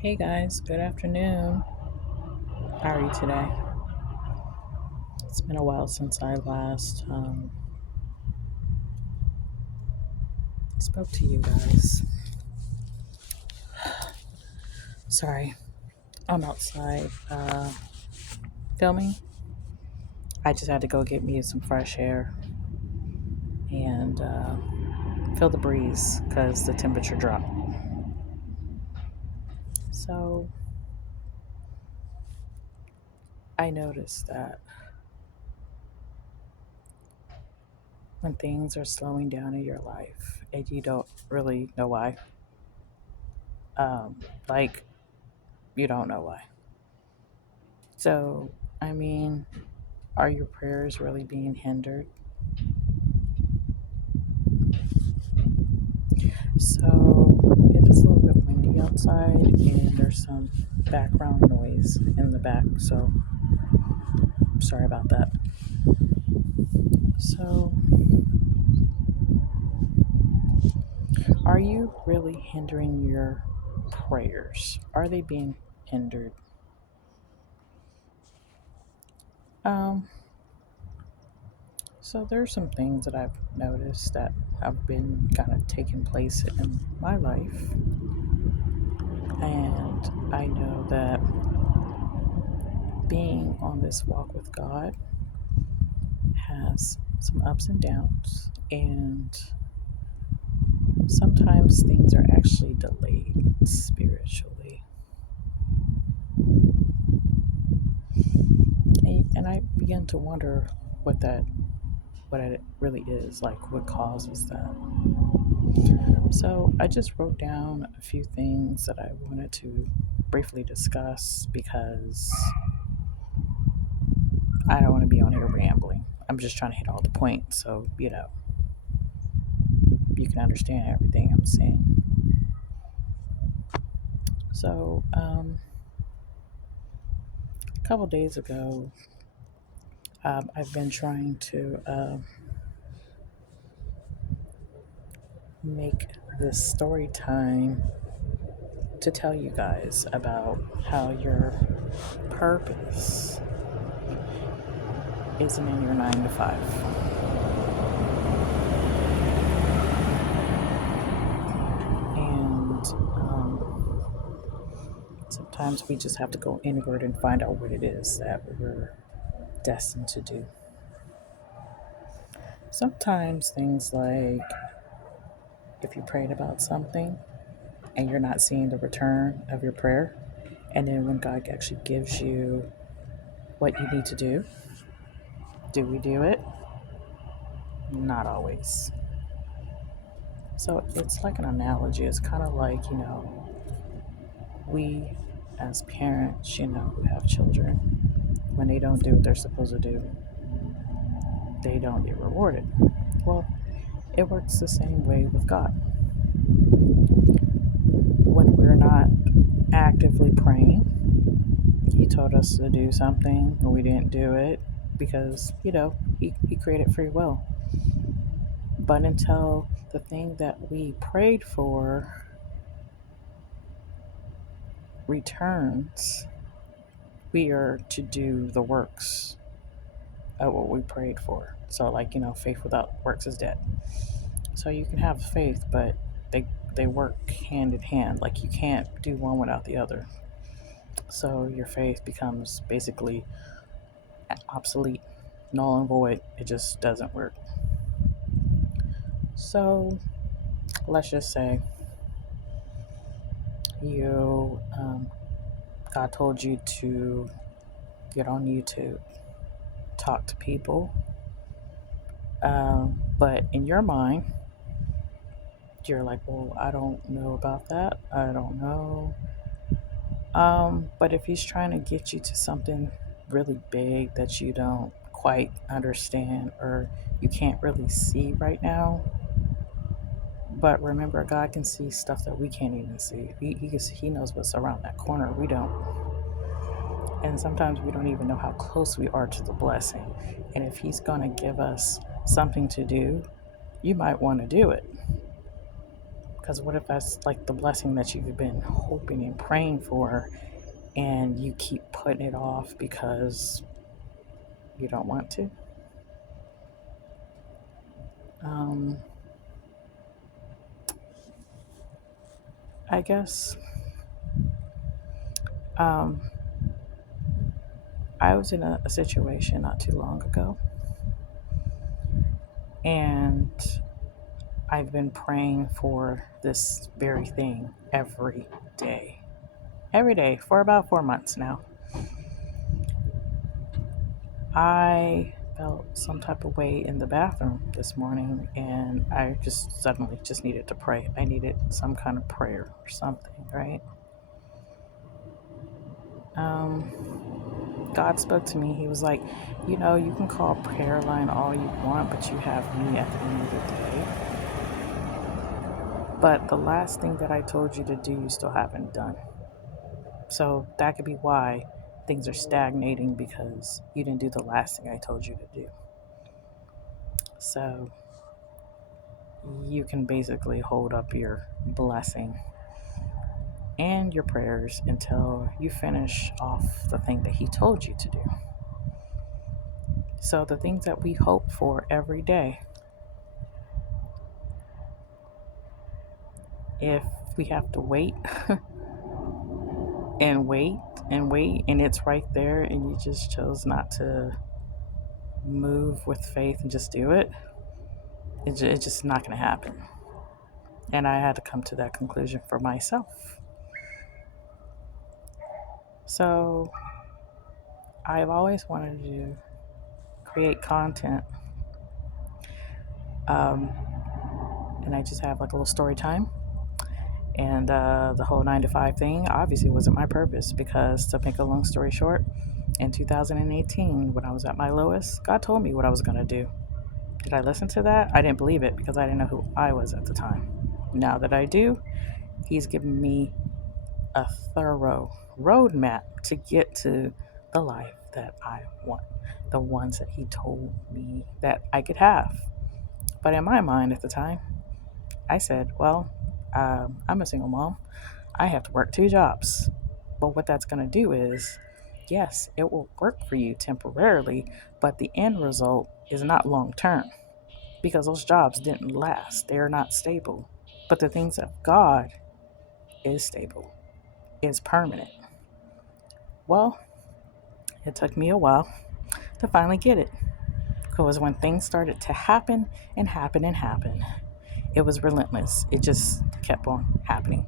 Hey guys, good afternoon. How are you today? It's been a while since I last spoke to you guys. Sorry, I'm outside filming. I just had to go get me some fresh air and feel the breeze because the temperature dropped. So I noticed that when things are slowing down in your life and you don't really know why, um, like you don't know why. So, I mean, are your prayers really being hindered? So it is a little bit windy outside, and there's some background noise in the back. So sorry about that. So, are you really hindering your prayers? Are they being hindered? Um, so there's some things that I've noticed that have been kind of taking place in my life, and I know that being on this walk with God has some ups and downs, and sometimes things are actually delayed spiritually. And I begin to wonder what it really is, like what causes that. So I just wrote down a few things that I wanted to briefly discuss because I don't want to be on here rambling. I'm just trying to hit all the points so, you can understand everything I'm saying. So, a couple days ago, I've been trying to make this story time to tell you guys about how your purpose isn't in your 9 to 5. And sometimes we just have to go inward and find out what it is that we're destined to do. Sometimes things like if you prayed about something and you're not seeing the return of your prayer, and then when God actually gives you what you need to do we do it? Not always. So it's like an analogy. It's kind of like, we as parents, who have children, when they don't do what they're supposed to do, they don't get rewarded. Well, it works the same way with God. When we're not actively praying, He told us to do something and we didn't do it because, He created free will. But until the thing that we prayed for returns, we are to do the works of what we prayed for. So, like, faith without works is dead. So you can have faith, but they work hand in hand. Like, you can't do one without the other. So your faith becomes basically obsolete, null and void. It just doesn't work. So let's just say you God told you to get on YouTube, talk to people, but in your mind you're like, well, I don't know about that. I don't know. But if he's trying to get you to something really big that you don't quite understand or you can't really see right now, but remember, God can see stuff that we can't even see. He knows what's around that corner. We don't. And sometimes we don't even know how close we are to the blessing. And if he's going to give us something to do, you might want to do it Because what if that's like the blessing that you've been hoping and praying for, and you keep putting it off because you don't want to? Um, I guess um, I was in a situation not too long ago, and I've been praying for this very thing every day for about 4 months now. I felt some type of way in the bathroom this morning, and I just suddenly just needed to pray. I needed some kind of prayer or something, right? God spoke to me. He was like, you can call prayer line all you want, but you have me at the end of the day. But the last thing that I told you to do, you still haven't done. So that could be why things are stagnating, because you didn't do the last thing I told you to do. So you can basically hold up your blessing and your prayers until you finish off the thing that He told you to do. So the things that we hope for every day, if we have to wait and wait and wait, and it's right there, and you just chose not to move with faith and just do it, it's just not going to happen. And I had to come to that conclusion for myself. So I've always wanted to create content, um, and I just have like a little story time. And the whole 9 to 5 thing obviously wasn't my purpose, because, to make a long story short, in 2018, when I was at my lowest, God told me what I was going to do. Did I listen to that? I didn't believe it, because I didn't know who I was at the time. Now that I do, He's given me a thorough roadmap to get to the life that I want, the ones that He told me that I could have. But in my mind at the time, I said, well, I'm a single mom. I have to work 2 jobs. But what that's going to do is, yes, it will work for you temporarily, but the end result is not long term, because those jobs didn't last. They're not stable. But the things of God is stable, is permanent. Well, it took me a while to finally get it, because when things started to happen and happen and happen, it was relentless. It just kept on happening.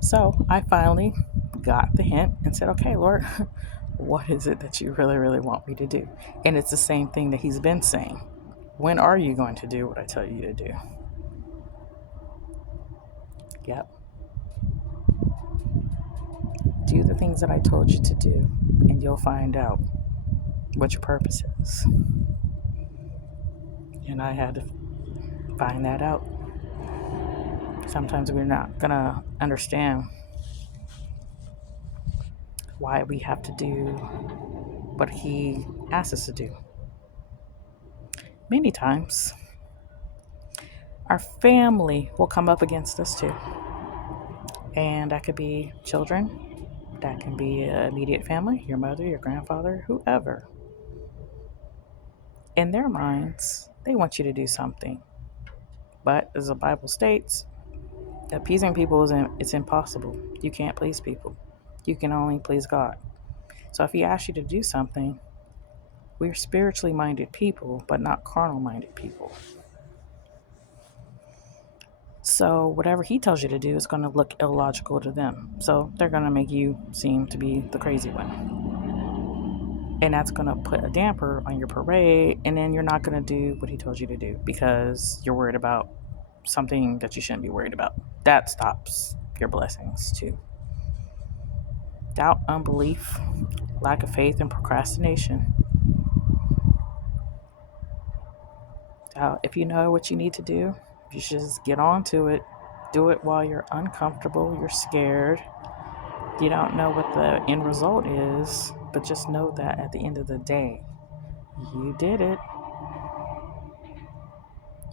So I finally got the hint and said, okay, Lord, what is it that you really, really want me to do? And it's the same thing that He's been saying. When are you going to do what I tell you to do? Yep. Do the things that I told you to do, and you'll find out what your purpose is. And I had to find that out. Sometimes we're not going to understand why we have to do what He asks us to do. Many times, our family will come up against us too. And that could be children, that can be immediate family, your mother, your grandfather, whoever. In their minds, they want you to do something. But as the Bible states, appeasing people it's impossible. You can't please people. You can only please God. So if He asks you to do something, we're spiritually minded people, but not carnal minded people. So whatever He tells you to do is going to look illogical to them. So they're going to make you seem to be the crazy one. And that's going to put a damper on your parade, and then you're not going to do what He told you to do because you're worried about something that you shouldn't be worried about. That stops your blessings too. Doubt, unbelief, lack of faith, and procrastination. Doubt, if you know what you need to do, you should just get on to it. Do it while you're uncomfortable, you're scared, you don't know what the end result is, but just know that at the end of the day, you did it.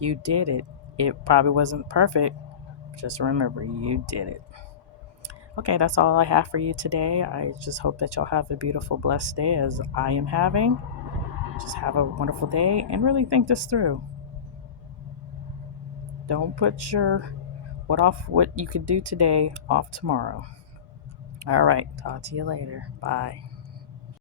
You did it. It probably wasn't perfect, Just remember, you did it. Okay, that's all I have for you today. I just hope that y'all have a beautiful, blessed day as I am having. Just have a wonderful day and really think this through. Don't put what you could do today off tomorrow. All right, talk to you later. Bye.